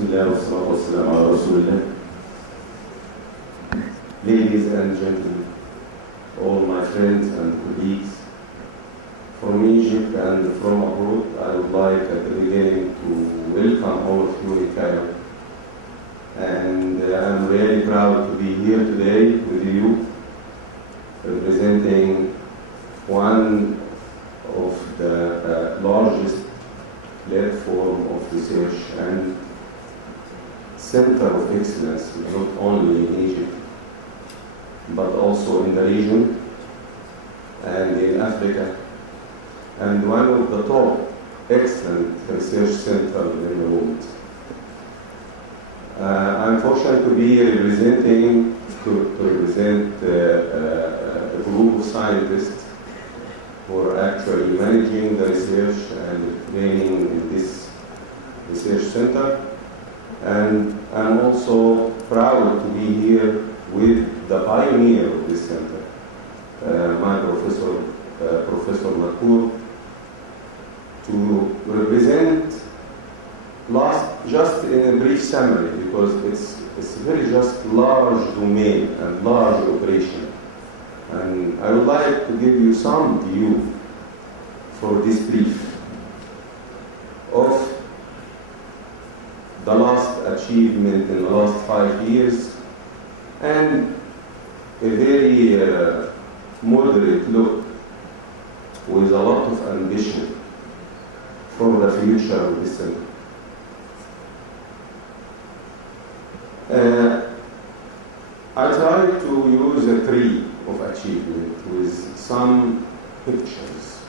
بسم الله والصلاة والسلام على رسول الله. Ladies and gentlemen, all my friends and colleagues from Egypt and from abroad, I would like at the beginning to welcome all of you in Cairo. And I'm really proud to be here today with you, representing one of the largest platform of research and center of excellence, not only in Egypt, but also in the region and in Africa, and one of the top excellent research centers in the world. I'm fortunate to be represent a group of scientists who are actually managing the research and training in this research center. And I'm also proud to be here with the pioneer of this center, my professor, Professor Makur, to represent just in a brief summary, because it's a very just large domain and large operation. And I would like to give you some view for this brief of the last achievement in the last 5 years, and a very moderate look with a lot of ambition for the future of this center. I try to use a tree of achievement with some pictures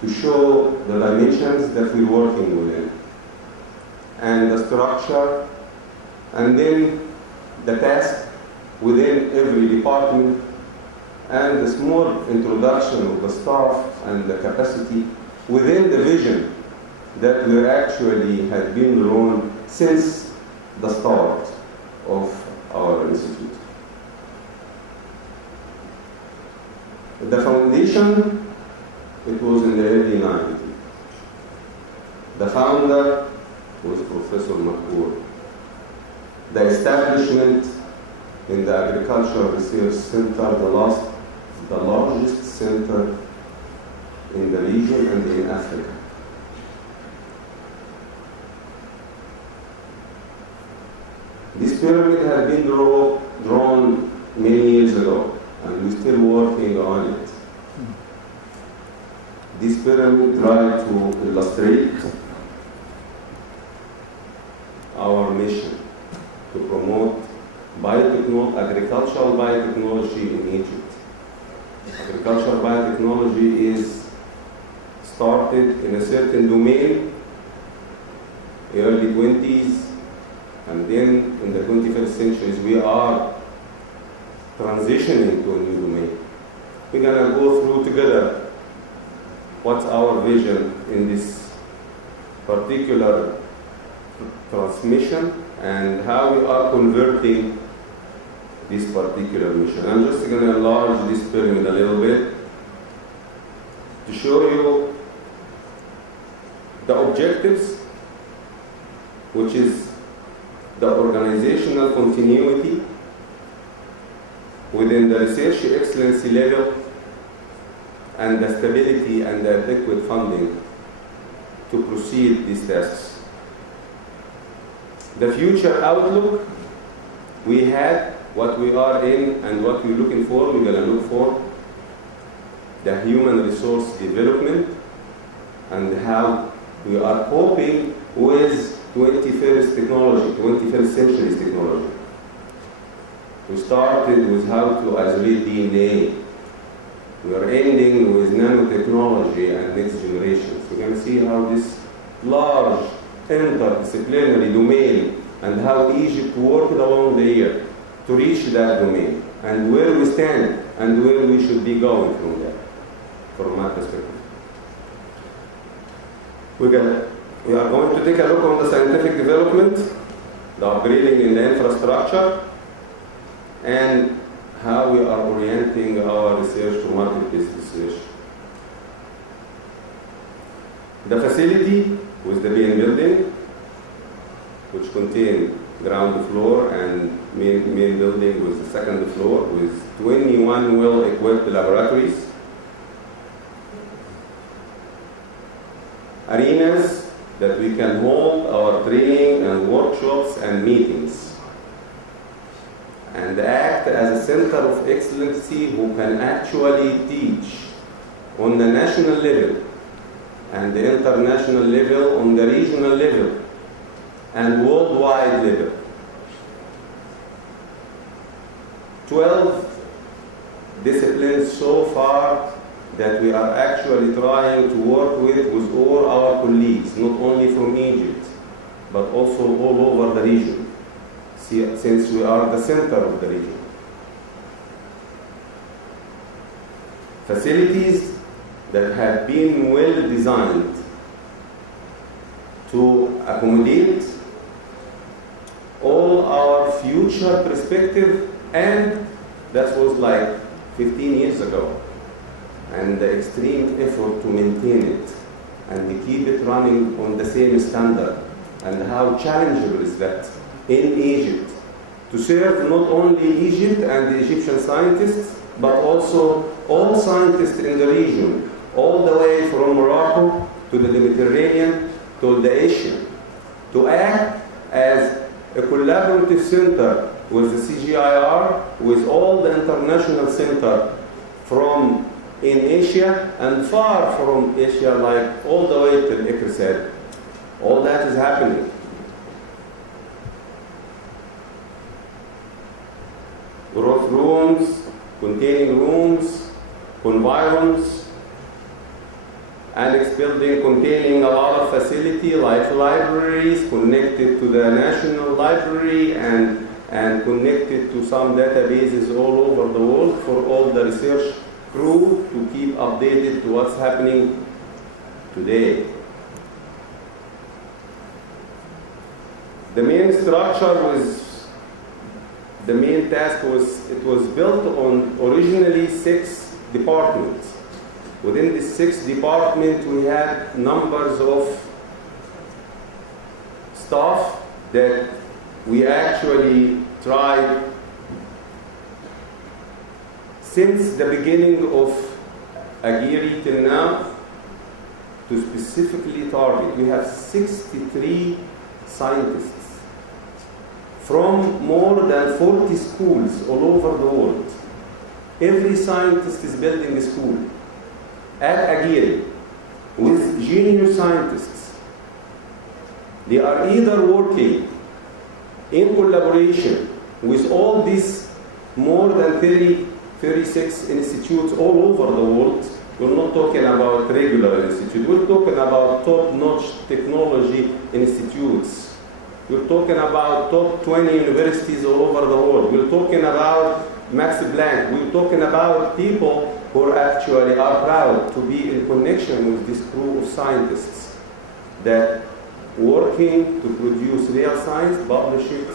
to show the dimensions that we're working within, and the structure, and then the task within every department, and the small introduction of the staff and the capacity within the vision that we actually have been drawn since the start of our institute. The foundation, it was in the early 90s. The founder was Professor Makur. The establishment in the Agricultural Research Center, the largest center in the region and in Africa. This pyramid had been drawn many years ago, and we're still working on it. This pyramid tried to illustrate our mission to promote agricultural biotechnology in Egypt. Agricultural biotechnology is started in a certain domain, early 20s, and then in the 21st century we are transitioning to a new domain. We're going to go through together what's our vision in this particular transmission and how we are converting this particular mission. I'm just going to enlarge this pyramid a little bit to show you the objectives, which is the organizational continuity within the research excellency level, and the stability and the adequate funding to proceed these tasks. The future outlook, we had what we are in and what we're looking for. We're going to look for the human resource development and how we are coping with 21st technology, 21st century's technology. We started with how to isolate DNA. We are ending with nanotechnology and next generation. So we're going to see how this large interdisciplinary domain and how Egypt worked along the year to reach that domain, and where we stand and where we should be going from there, from my perspective. We are going to take a look on the scientific development, the upgrading in the infrastructure, and how we are orienting our research to market-based research. The facility with the main building, which contain ground floor and main building with the second floor with 21 well-equipped laboratories, arenas that we can hold our training and workshops and meetings, and act as a center of excellency who can actually teach on the national level and the international level, on the regional level and worldwide level. 12 disciplines so far that we are actually trying to work with all our colleagues, not only from Egypt, but also all over the region, since we are the center of the region. Facilities that have been well designed to accommodate all our future perspective, and that was like 15 years ago, and the extreme effort to maintain it and to keep it running on the same standard, and how challengeable is that in Egypt to serve not only Egypt and the Egyptian scientists, but also all scientists in the region, all the way from Morocco to the Mediterranean to the Asia, to act as a collaborative center with the CGIR, with all the international center from in Asia and far from Asia, like all the way to ICRSAD. All that is happening. Growth rooms, containing rooms, environs, annex building containing a lot of facility like libraries connected to the National Library and connected to some databases all over the world for all the research crew to keep updated to what's happening today. The main structure was, the main task was, it was built on originally 6 departments. Within the 6 departments, we had numbers of staff that we actually tried since the beginning of AGERI till now to specifically target. We have 63 scientists from more than 40 schools all over the world. Every scientist is building a school at AGERI with junior scientists. They are either working in collaboration with all these more than 36 institutes all over the world. We're not talking about regular institutes. We're talking about top-notch technology institutes. We're talking about top 20 universities all over the world. We're talking about Max Planck. We're talking about people who actually are proud to be in connection with this crew of scientists that working to produce real science, publish it,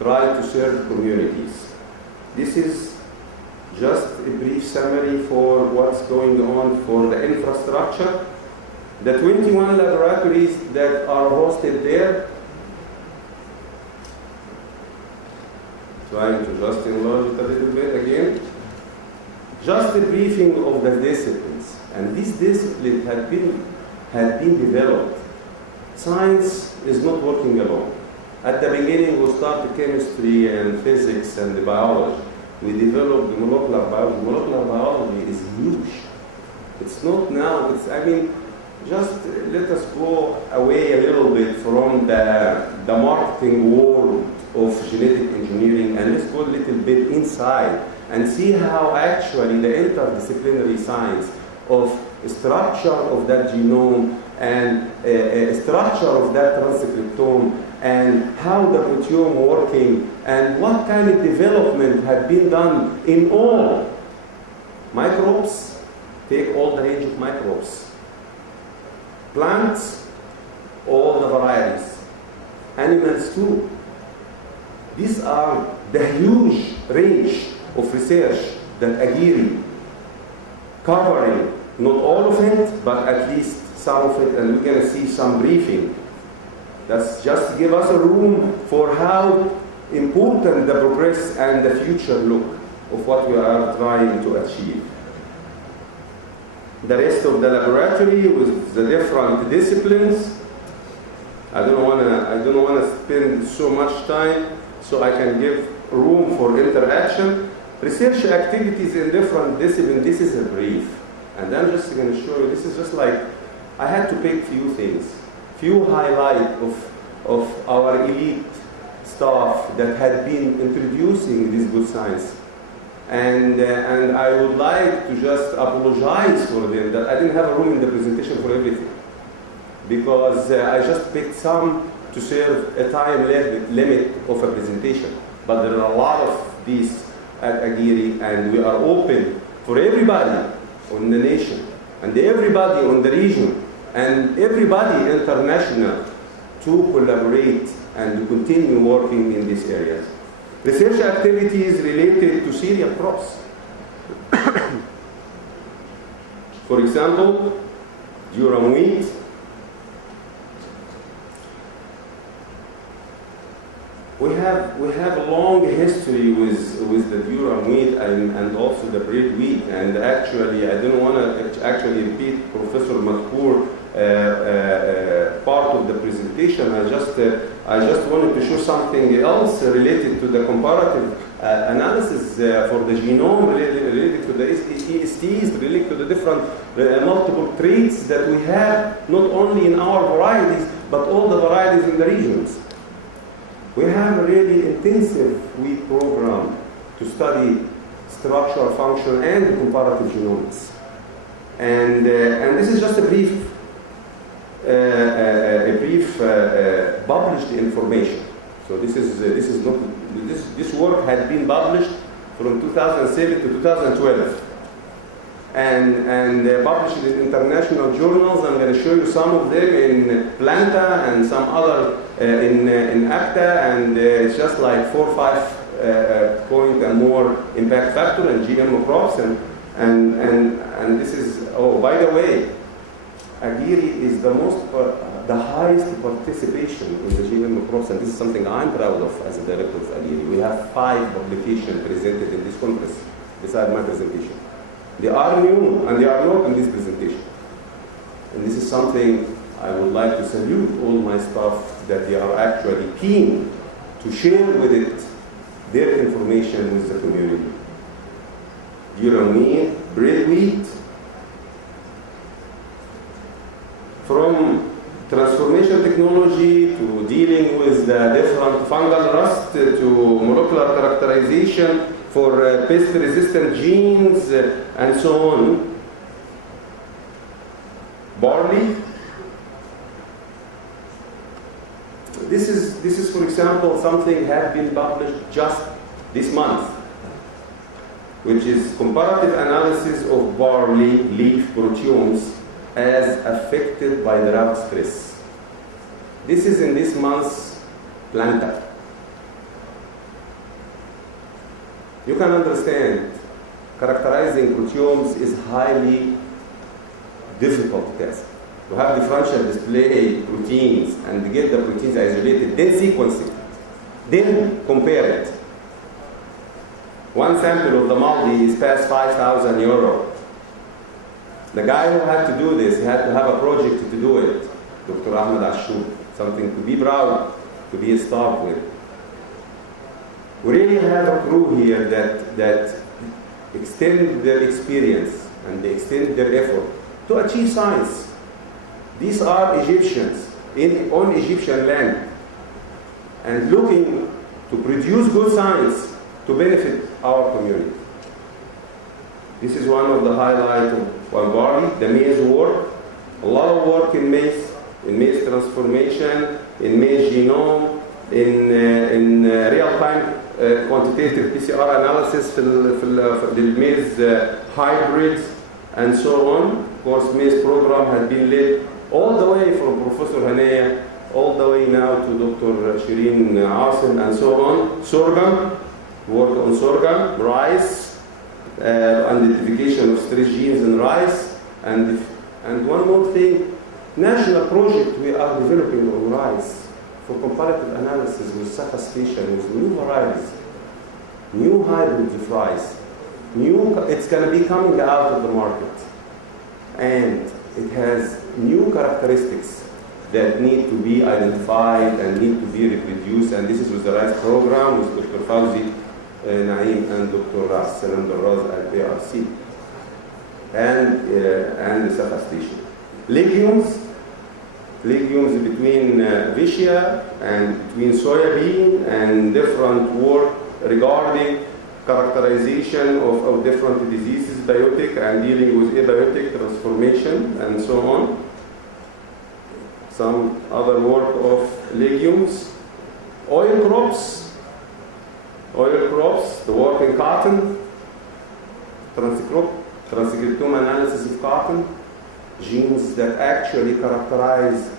try to serve communities. This is just a brief summary for what's going on for the infrastructure. The 21 laboratories that are hosted there, trying to just enlarge it a little bit again. Just a briefing of the disciplines. And these disciplines had been developed. Science is not working alone. At the beginning, we started chemistry and physics and the biology. We developed the molecular biology. Molecular biology is huge. It's not now, just let us go away a little bit from the marketing world of genetic engineering and let's go a little bit inside and see how actually the interdisciplinary science of structure of that genome and structure of that transcriptome and how the proteome working and what kind of development had been done in all microbes. Take all the range of microbes. Plants, all the varieties. Animals too. These are the huge range of research that AGERI covering, not all of it, but at least some of it, and we're going to see some briefing That's just to give us a room for how important the progress and the future look of what we are trying to achieve. The rest of the laboratory with the different disciplines, I don't want to spend so much time, so I can give room for interaction. Research activities in different disciplines, this is a brief. And I'm just going to show you, this is just like, I had to pick few things, few highlights of our elite staff that had been introducing this good science. And I would like to just apologize for them that I didn't have a room in the presentation for everything. Because I just picked some to serve a time limit of a presentation. But there are a lot of these at AGERI, and we are open for everybody on the nation, and everybody on the region, and everybody international to collaborate and to continue working in these areas. Research activities related to cereal crops. For example, durum wheat, we have a long history with the durum wheat and also the bread wheat. And actually, I don't want to actually repeat Professor Madkour part of the presentation. I just wanted to show something else related to the comparative analysis for the genome, related to the ESTs, related to the different multiple traits that we have, not only in our varieties, but all the varieties in the regions. We have a really intensive wheat program to study structure, function, and comparative genomics. And this is just a brief published information. So this work had been published from 2007 to 2012, and published in international journals. I'm going to show you some of them in Planta and some other in ACTA, and it's just like 4 or 5 point and more impact factor and GMO crops, and this is, oh, by the way, AGERI is the highest participation in the GMO crops, and this is something I'm proud of as a director of AGERI. We have 5 publications presented in this conference beside my presentation. They are new and they are not in this presentation. And this is something I would like to salute all my staff, that they are actually keen to share with it their information with the community. Durum wheat, bread wheat, from transformation technology to dealing with the different fungal rust to molecular characterization for pest-resistant genes and so on. Barley. This is, for example, something have been published just this month, which is comparative analysis of barley leaf proteomes as affected by drought stress. This is in this month's Planta. You can understand, characterizing proteomes is highly difficult task. To have differential display proteins and get the proteins isolated, then sequence it, then compare it. One sample of the Maldi is past €5,000. The guy who had to do this, he had to have a project to do it, Dr. Ahmed Ashur, something to be proud, to be a staff with. We really have a crew here that extend their experience and they extend their effort to achieve science. These are Egyptians on Egyptian land and looking to produce good science to benefit our community. This is one of the highlights of barley, the maize work. A lot of work in maize transformation, in maize genome, in real-time quantitative PCR analysis for the maize hybrids, and so on. Of course, maize program has been led all the way from Professor Hanaya, all the way now to Dr. Shireen Asim, and so on. Sorghum, work on sorghum, rice, identification of stress genes in rice, and one more thing, national project we are developing on rice. for comparative analysis with cephalstation, with new varieties, new hybrids of rice. It's going to be coming out of the market. And it has new characteristics that need to be identified and need to be reproduced. And this is with the rice program with Dr. Fawzi Naim and Dr. Salam Darraz at ARC. And the cephalstation. Legumes between Vicia and between soybean and different work regarding characterization of different diseases, biotic and dealing with abiotic transformation and so on. Some other work of legumes. Oil crops, the work in cotton, transcriptome analysis of cotton, genes that actually characterize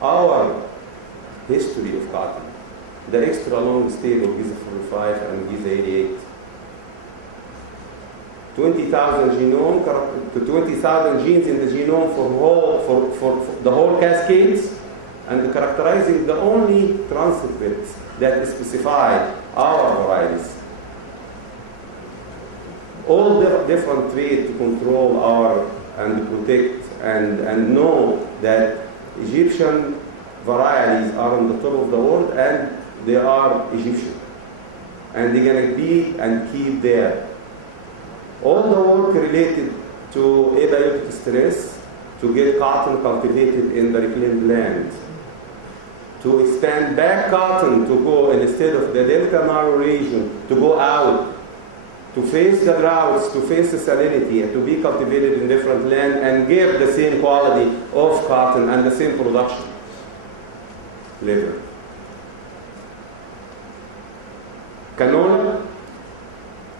our history of cotton. The extra long stable GISA 45 and GISA 88. 20,000 genes in the genome for the whole cascades, and characterizing the only transcripts that specify our varieties. All the different ways to control our and protect and know that Egyptian varieties are on the top of the world and they are Egyptian. And they're going to be and keep there. All the work related to abiotic stress, to get cotton cultivated in the reclaimed land, to expand back cotton, to go instead of the Delta Nile region, to go out, to face the droughts, to face the salinity, and to be cultivated in different land and give the same quality of cotton and the same production later. Canola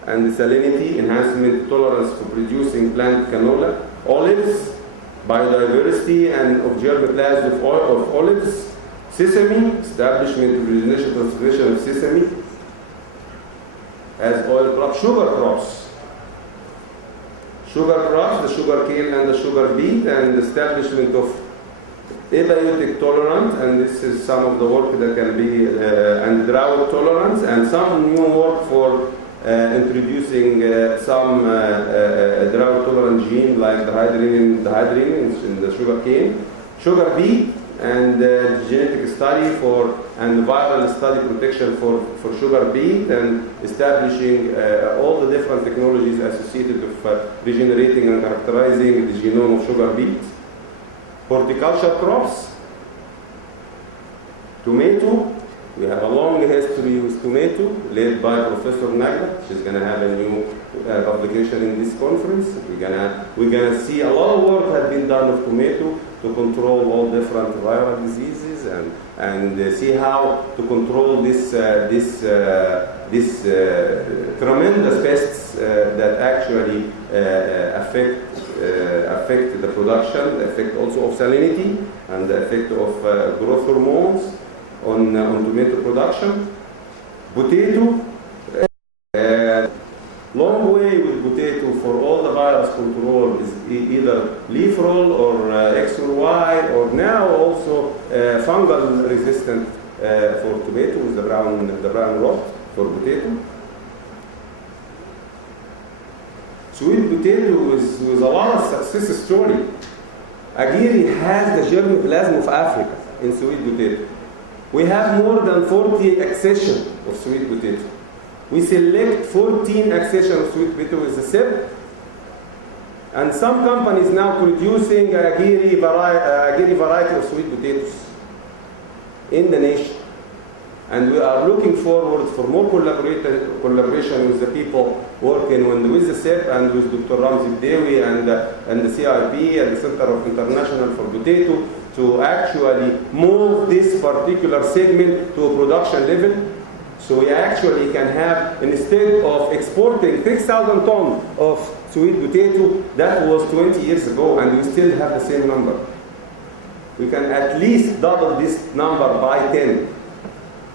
and the salinity, enhancement tolerance for producing plant canola. Olives, biodiversity and of germplasm of olives. Sesame, establishment of residential transformation of sesame as oil crops. Sugar crops, the sugar cane and the sugar beet, and the establishment of abiotic tolerance, and this is some of the work that can be, and drought tolerance, and some new work for introducing some drought tolerant gene like the hydrinin in the sugar cane, sugar beet, and genetic study for and viral study protection for sugar beet, and establishing all the different technologies associated with regenerating and characterizing the genome of sugar beet. Horticulture crops, tomato. We have a long history with tomato, led by Professor Nagda. She's going to have a new publication in this conference. We're gonna see a lot of work has been done of tomato to control all different viral diseases and see how to control this tremendous pests that actually affect the production, the effect also of salinity, and the effect of growth hormones on tomato production. Potato, long way with potato for all the virus control is either leaf roll or X or Y, or now also fungal resistant for tomato with the brown rot for potato. Sweet potato is a lot of success story. AGERI has the germplasm of Africa in sweet potato. We have more than 40 accessions of sweet potato. We select 14 accessions of sweet potato with the SIP, and some companies now producing AGERI variety of sweet potatoes in the nation. And we are looking forward for more collaboration with the people working with the SIP and with Dr. Ramzi Bdewi and the CIP and the Center of International for Potato to actually move this particular segment to a production level. So we actually can have, instead of exporting 6,000 tons of sweet potato, that was 20 years ago, and we still have the same number. We can at least double this number by 10,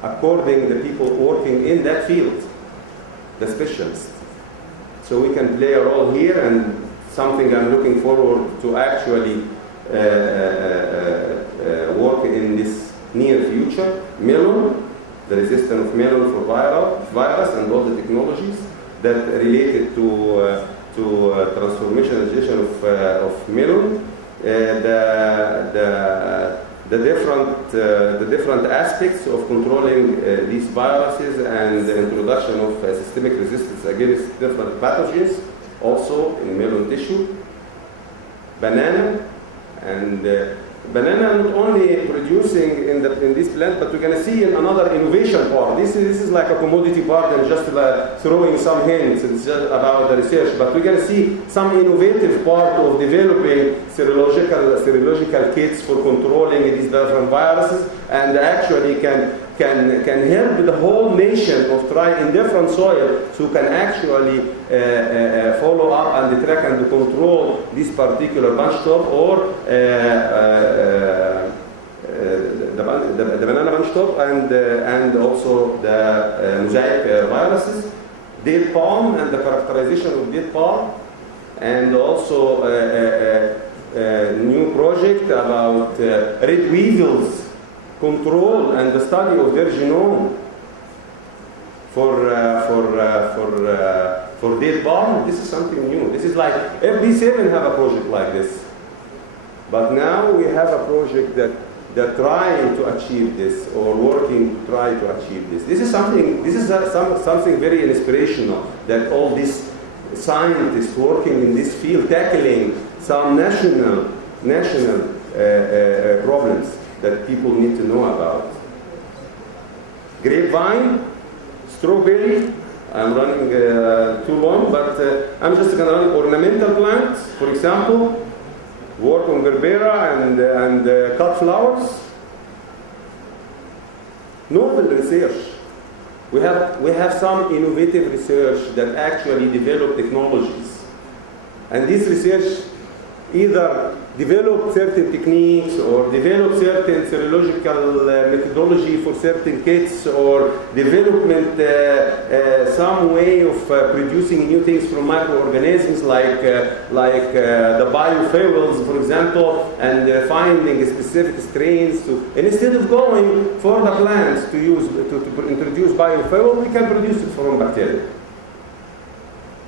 according to the people working in that field, the specialists. So we can play a role here, and something I'm looking forward to actually work in this near future. Melon, the resistance of melon for virus and all the technologies that related to transformationalization of melon. The different aspects of controlling these viruses and the introduction of systemic resistance against different pathogens, also in melon tissue. Banana, and banana not only producing in this plant, but we're going to see in another innovation part. This is like a commodity part and just throwing some hints. It's just about the research, but we're going to see some innovative part of developing serological kits for controlling these different viruses, and actually can help the whole nation of try in different soil, so can actually follow up and track and control this particular bunch top or the banana bunch top and also the mosaic viruses, date palm and the characterization of date palm, and also a new project about red weevils control and the study of their genome for date palm. This is something new. This is like FB7 have a project like this, but now we have a project that trying to achieve this or working to try to achieve this. This is something very inspirational, that all these scientists working in this field tackling some national problems that people need to know about. Grapevine, strawberry. I'm running too long, but I'm just going to run ornamental plants, for example. Work on gerbera and cut flowers. Novel research. We have some innovative research that actually develop technologies, and this research either develop certain techniques or develop certain serological methodology for certain kits, or development some way of producing new things from microorganisms like the biofuels, for example, and finding specific strains and instead of going for the plants to introduce biofuel, we can produce it from bacteria.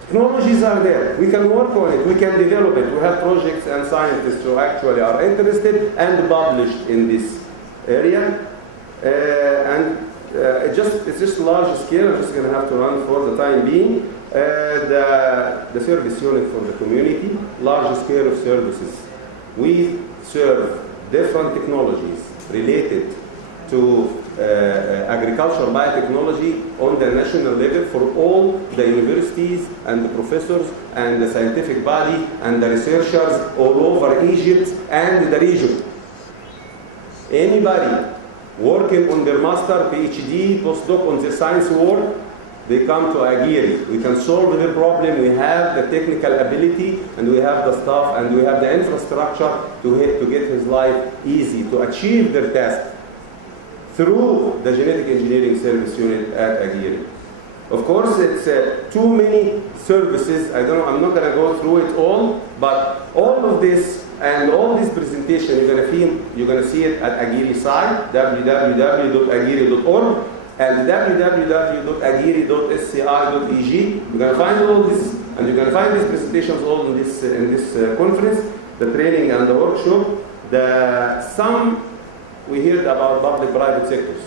Technologies are there. We can work on it. We can develop it. We have projects and scientists who actually are interested and published in this area. It's just large scale. I'm just going to have to run for the time being. The service unit for the community, large scale of services. We serve different technologies related to agricultural biotechnology on the national level for all the universities and the professors and the scientific body and the researchers all over Egypt and the region. Anybody working on their master, PhD, postdoc on their science work, they come to AGERI. We can solve their problem. We have the technical ability, and we have the staff, and we have the infrastructure to get his life easy, to achieve their task through the genetic engineering service unit at AGERI. Of course, it's too many services. I'm not going to go through it all, but all of this and all this presentation, you're going to see it at AGERI site, www.ageri.org, and www.ageri.sci.eg. You're going to find all this, and you're going to find these presentations all in this conference, the training and the workshop. We heard about public-private sectors.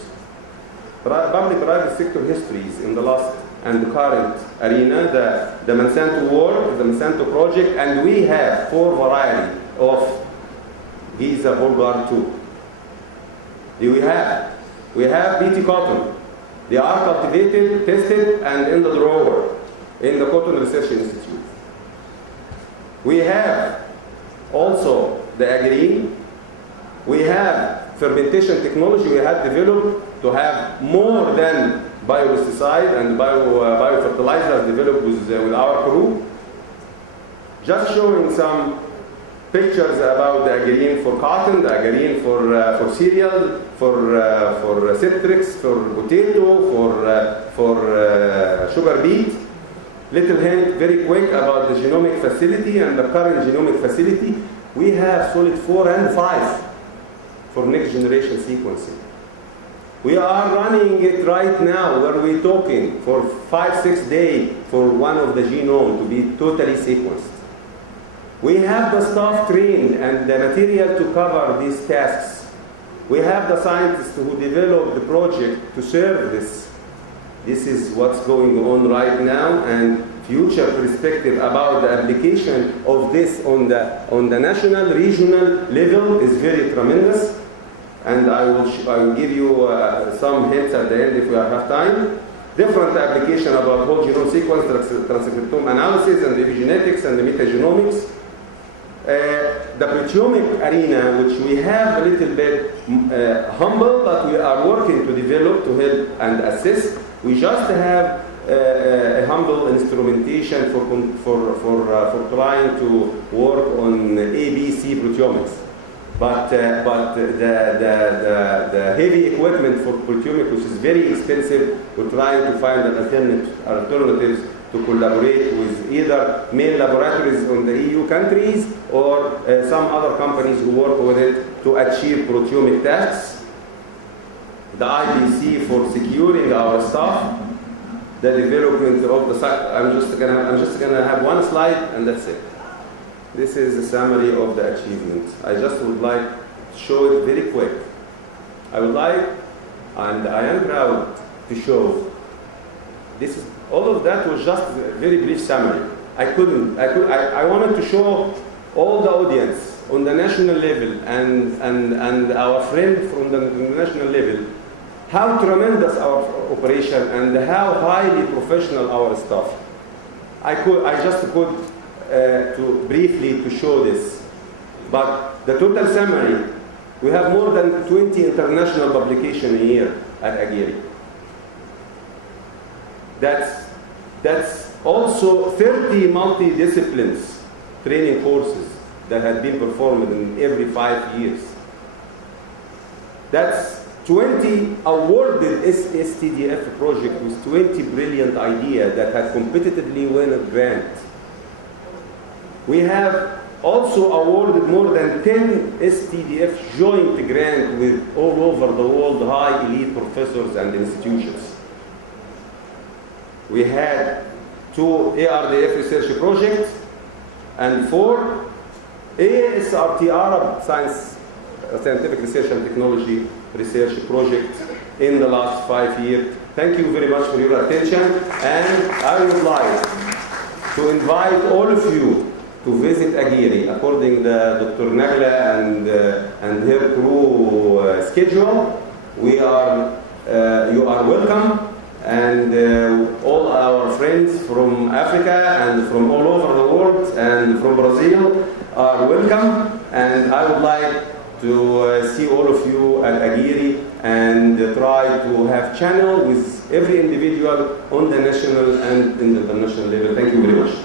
Public-private sector histories in the last and the current arena, the Monsanto work, the Monsanto project, and we have 4 varieties of Giza Bulgar 2. We have BT cotton. They are cultivated, tested, and in the drawer in the Cotton Research Institute. We have also the AGERI. We have fermentation technology we have developed to have more than biopesticide and biofertilizers developed with our crew. Just showing some pictures about the AGERI for cotton, the AGERI for cereal, for citrus, for potato, for sugar beet. Little hint, very quick, about the genomic facility and the current genomic facility. We have solid 4 and 5 for next generation sequencing. We are running it right now where we're talking for 5-6 days for one of the genome to be totally sequenced. We have the staff trained and the material to cover these tasks. We have the scientists who developed the project to serve this. This is what's going on right now, and future perspective about the application of this on the national, regional level is very tremendous. And I will give you some hints at the end if we have time. Different application about whole genome sequence, transcriptome analysis, and epigenetics and the metagenomics. The proteomic arena, which we have a little bit humble, but we are working to develop to help and assist. We just have a humble instrumentation for trying to work on ABC proteomics. But the heavy equipment for proteomics, which is very expensive, we're trying to find alternatives to collaborate with either main laboratories in the EU countries or some other companies who work with it to achieve proteomic tasks. The IBC for securing our stuff, the development of the site. I'm just gonna have one slide and that's it. This is a summary of the achievement. I just would like to show it very quick. I would like, and I am proud to show, this is, all of that was just a very brief summary. I wanted to show all the audience on the national level and our friend from the national level how tremendous our operation and how highly professional our staff. I just could to briefly to show this, but the total summary, we have more than 20 international publications a year at AGERI. That's also 30 multidisciplines training courses that have been performed in every 5 years. That's 20 awarded STDF projects with 20 brilliant ideas that have competitively won a grant. We have also awarded more than 10 STDF joint grants with all over the world high elite professors and institutions. We had 2 ARDF research projects and 4 ASRT Arab Scientific Research and Technology research projects in the last 5 years. Thank you very much for your attention, and I would like to invite all of you to visit AGERI according to Dr. Nagla and her crew schedule. You are welcome, and all our friends from Africa and from all over the world and from Brazil are welcome, and I would like to see all of you at AGERI and try to have channel with every individual on the national and international level. Thank you very much.